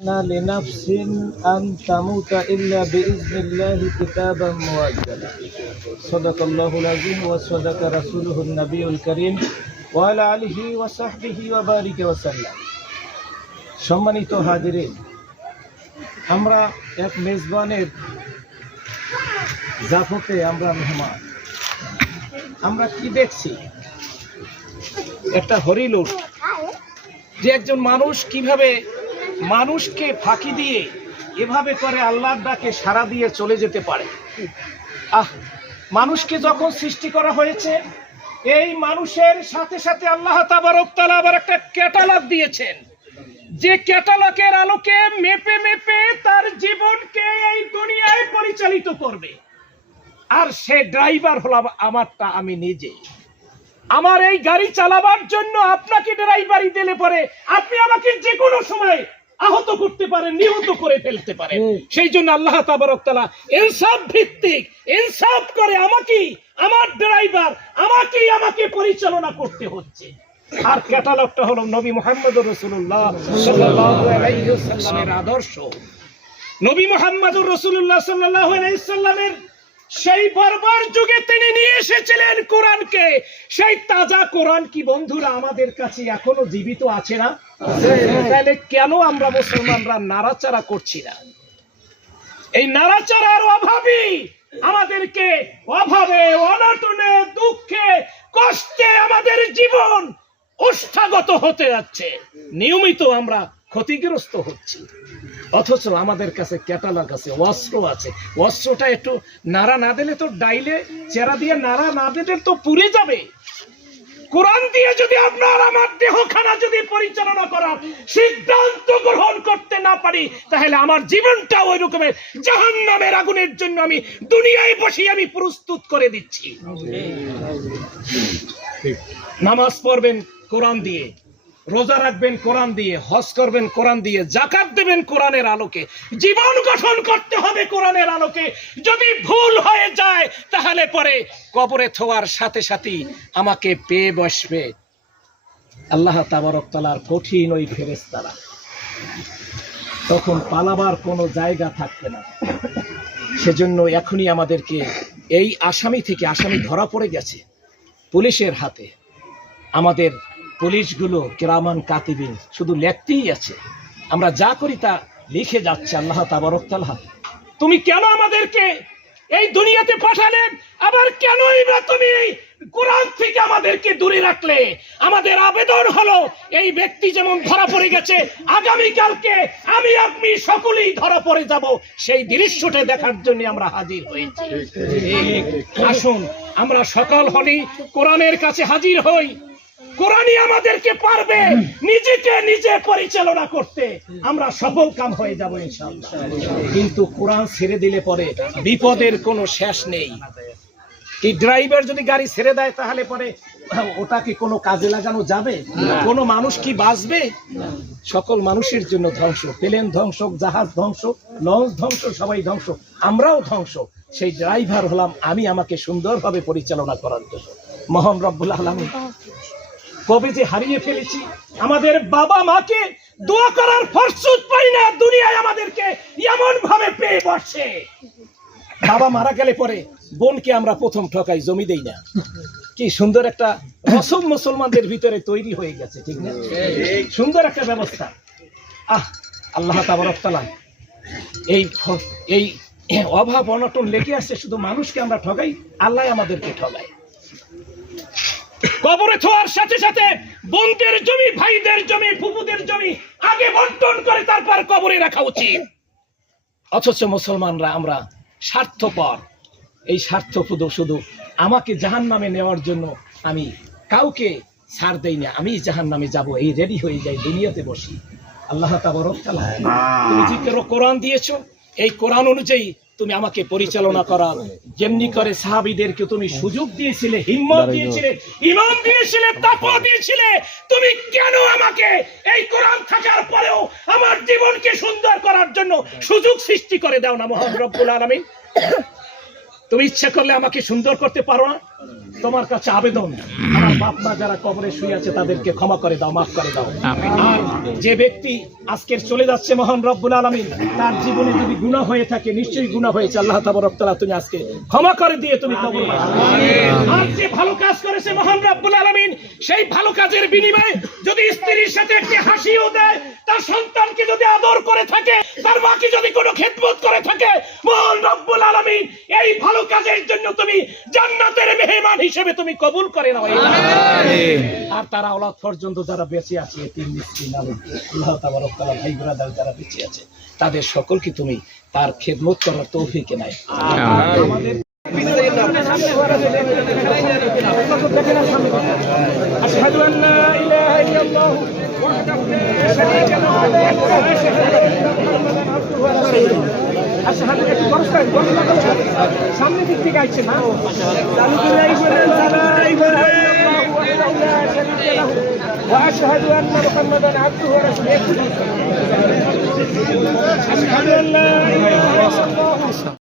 لنفس أن تموت إلا بإذن الله كتابا مؤجلا صدق الله العظيم وصدق رسوله النبي الكريم وعلى آله وصحبه وبارك وسلم। সম্মানিত হাজিরিন, আমরা এক মেজবানের জাফতে আমরা মেহমান। আমরা কি দেখছি? একটা হরিলুট, যে একজন মানুষ কিভাবে মানুষকে ফাঁকি দিয়ে এভাবে করে আল্লাহর ডাকে সাড়া দিয়ে চলে যেতে পারে। মানুষকে যখন সৃষ্টি করা হয়েছে, এই মানুষের সাথে সাথে আল্লাহ তাবারক তাআলা আবার একটা ক্যাটালগ দিয়েছেন, যে ক্যাটালগের আলোকে মেপে মেপে তার জীবনকে এই দুনিয়ায় পরিচালিত করবে। আর সে ড্রাইভার হলাম আমারটা আমি নিজে। আমার এই গাড়ি চালাবার জন্য আপনাকে ড্রাইভারি দিলে পরে আপনি আমাকে যে কোনো সময় আহত করতে পারেন, নিহত করে ফেলতে পারেন। সেই জন্য আল্লাহ তাবারক তাআলা ইনসাফ ভিত্তিক ইনসাফ করে আমার ড্রাইভার আমাকে পরিচালনা করতে হচ্ছে। আর ক্যাটালগটা হলো নবী মুহাম্মদুর রাসূলুল্লাহ সাল্লাল্লাহু আলাইহি ওয়াসাল্লামের আদর্শ। নবী মুহাম্মদুর রাসূলুল্লাহ সাল্লাল্লাহু আলাইহি ওয়াসাল্লামের সেই বর্বর যুগে তিনি নিয়ে এসেছিলেন কোরআনকে। সেই তাজা কোরআন কি বন্ধুরা আমাদের কাছে এখনো জীবিত আছে না? তাহলে কেন আমরা মুসলমানরা নাড়াচাড়া করছি না? এই নাড়াচাড়ার অভাবই আমাদেরকে অভাবে, অনটনে, দুঃখে, কষ্টে আমাদের জীবন ওষ্ঠাগত হতে যাচ্ছে। নিয়মিত আমরা ক্ষতিগ্রস্ত হচ্ছি, অথচ আমাদের কাছে ক্যাটালগ আছে, অস্ত্র আছে। অস্ত্রটা একটু নাড়া না দিলে তো, ডাইলে চেরা দিয়ে নাড়া না দিলে তো পুড়ে যাবে। কোরআন দিয়ে যদি আপনার আমার দেহখানা যদি পরিচালনা করার সিদ্ধান্ত গ্রহণ করতে না পারি, তাহলে আমার জীবনটা ওই রকমের জাহান্নামের আগুনের জন্য আমি দুনিয়ায় বসে আমি প্রস্তুত করে দিচ্ছি। নামাজ পড়বেন কোরআন দিয়ে, রোজা রাখবেন কোরআন দিয়ে, হজ করবেন কোরআন দিয়ে, যাকাত দেবেন কোরআনের আলোকে। জীবন গঠন করতে হবে কোরআনের আলোকে। যদি ভুল হয়ে যায় তাহলে পরে কবরে থোয়ার সাথে সাথে আমাকে পেয়ে বসবে আল্লাহ তাবারক তাআলার কঠিন ওই ফেরেশতারা। তখন পালাবার কোনো জায়গা থাকবে না। সেজন্য এখনই আমাদেরকে এই আসামি ধরা পড়ে গেছে পুলিশের হাতে। আমাদের পুলিশগুলো কিরামান কাতিবিন শুধু লিখতেই আছে, আমরা যা করি তা লিখে যাচ্ছে। আল্লাহ তাবারক তাআলা, তুমি কেন আমাদেরকে এই দুনিয়াতে পাঠালে? আবার কেনই বা তুমি কোরআন থেকে আমাদেরকে দূরে রাখলে? আমাদের আবেদন হলো, এই ব্যক্তি যেমন ধরা পড়ে গেছে, আগামীকালকে আপনি সকলেই ধরা পড়ে যাব। সেই দৃশ্যটা দেখার জন্য আমরা হাজির হয়েছি। আসুন আমরা সকল হলি কোরআনের কাছে হাজির হই। কোরআনই আমাদেরকে পারবে নিজেকে নিজে পরিচালনা করতে। আমরা সফল কাম হয়ে যাব ইনশাআল্লাহ। কিন্তু কোরআন ছেড়ে দিলে পরে বিপদের কোনো শেষ নেই। এই ড্রাইভার যদি গাড়ি ছেড়ে দেয় তাহলে পরে ওটাকে কোনো কাজে লাগানো যাবে? কোনো মানুষ কি বাঁচবে? সকল মানুষের জন্য ধ্বংস। প্লেন ধ্বংস, জাহাজ ধ্বংস, লঞ্চ ধ্বংস, সবাই ধ্বংস, আমরাও ধ্বংস। সেই ড্রাইভার হলাম আমি, আমাকে সুন্দরভাবে পরিচালনা করার জন্য। মহান রব্বুল আলামিন কবে যে হারিয়ে ফেলেছি। আমাদের বাবা মাকে দোয়া করার ফরসত পাই না, দুনিয়ায় আমাদেরকে এমন ভাবে পেয়ে বসে। বাবা মারা গেলে পরে বোনকে আমরা প্রথম ঠকাই, জমি দেই না। কি সুন্দর একটা রসম মুসলমানদের ভিতরে তৈরি হয়ে গেছে, ঠিক না? সুন্দর একটা ব্যবস্থা। আল্লাহ তাবারক তাআলা এই অভাব অনটন লেগে আসছে, শুধু মানুষকে আমরা ঠকাই, আল্লাহ আমাদেরকে ঠকায়। কবরে থোয়ার সাথে সাথে বোনদের জমি, ভাইদের জমি, ফুফুদের জমি আগে বন্টন করে তারপর কবরে রাখা উচিত। অথচ মুসলমানরা আমরা স্বার্থপর। এই স্বার্থপর শুধু আমাকে জাহান্নামে নেওয়ার জন্য আমি কাউকে ছাড় দেই না। আমি জাহান্নামে যাব, এই রেডি হয়ে যাই, দুনিয়াতে বসি। আল্লাহ তাবারক তাআলা, তুমি যে কোরআন দিয়েছো, এই কোরআন অনুযায়ী তুমি আমাকে পরিচালনা করা। যেমনি করে সাহাবীদেরকে তুমি সুযোগ দিয়েছিলে, হিম্মত দিয়েছিলে, ঈমান দিয়েছিলে, তাকওয়া দিয়েছিলে, তুমি কেন আমাকে এই কোরআন থাকার পরেও আমার জীবনকে সুন্দর করার জন্য সুযোগ সৃষ্টি করে দাও না মহান রব্বুল আলামিন? তুমি ইচ্ছা করলে আমাকে সুন্দর করতে পারো না? তোমার কাছে আবেদন, আমার বাপ মা যারা কবরে শুয়ে আছে তাদেরকে ক্ষমা করে দাও, মাফ করে দাও। আর যে ব্যক্তি আজকের চলে যাচ্ছে মহান রব্বুল আলামিন, তার জীবনে যদি গুনাহ হয়ে থাকে, নিশ্চয়ই গুনাহ হয়েছে, আল্লাহ তাবারক তাআলা তুমি আজকে ক্ষমা করে দিয়ে তুমি কবর বাসা। আর যে ভালো কাজ করেছে মহান রব্বুল আলামিন, সেই ভালো কাজের বিনিময়ে যদি স্ত্রীর সাথে একটি হাসিও দেয়, তার সন্তানকে যদি আদর করে থাকে, তার মাকে যদি কোনো খেদমত করে থাকে, মহান রব্বুল আলামিন এই ভালো কাজের জন্য তুমি জান্নাতের মেহমান হিসেবে তুমি কবুল করে নাও। আর তারা আওলাদ পর্যন্ত যারা বেঁচে আছে, এতিম মিসকিন আল্লাহ তাবারক তাআলা ভাই ব্রাদার যারা বেঁচে আছে, তাদের সকলকে তুমি তার খেদমত করার তৌফিক নাও। আমাদের আশহাদু আল্লা ইলাহা ইল্লাল্লাহ ওয়াহদাহু লা শারীকা লাহু আশহাদু একটু বর্ষায় সামনে দিক থেকে আইছে না, চালু করে আইবেন সালাই বলে ওয়াহদাহু লা শারীকা লাহু ওয়া আশহাদু আন্না মুহাম্মাদান আবদুহু ওয়া রাসূলুহু।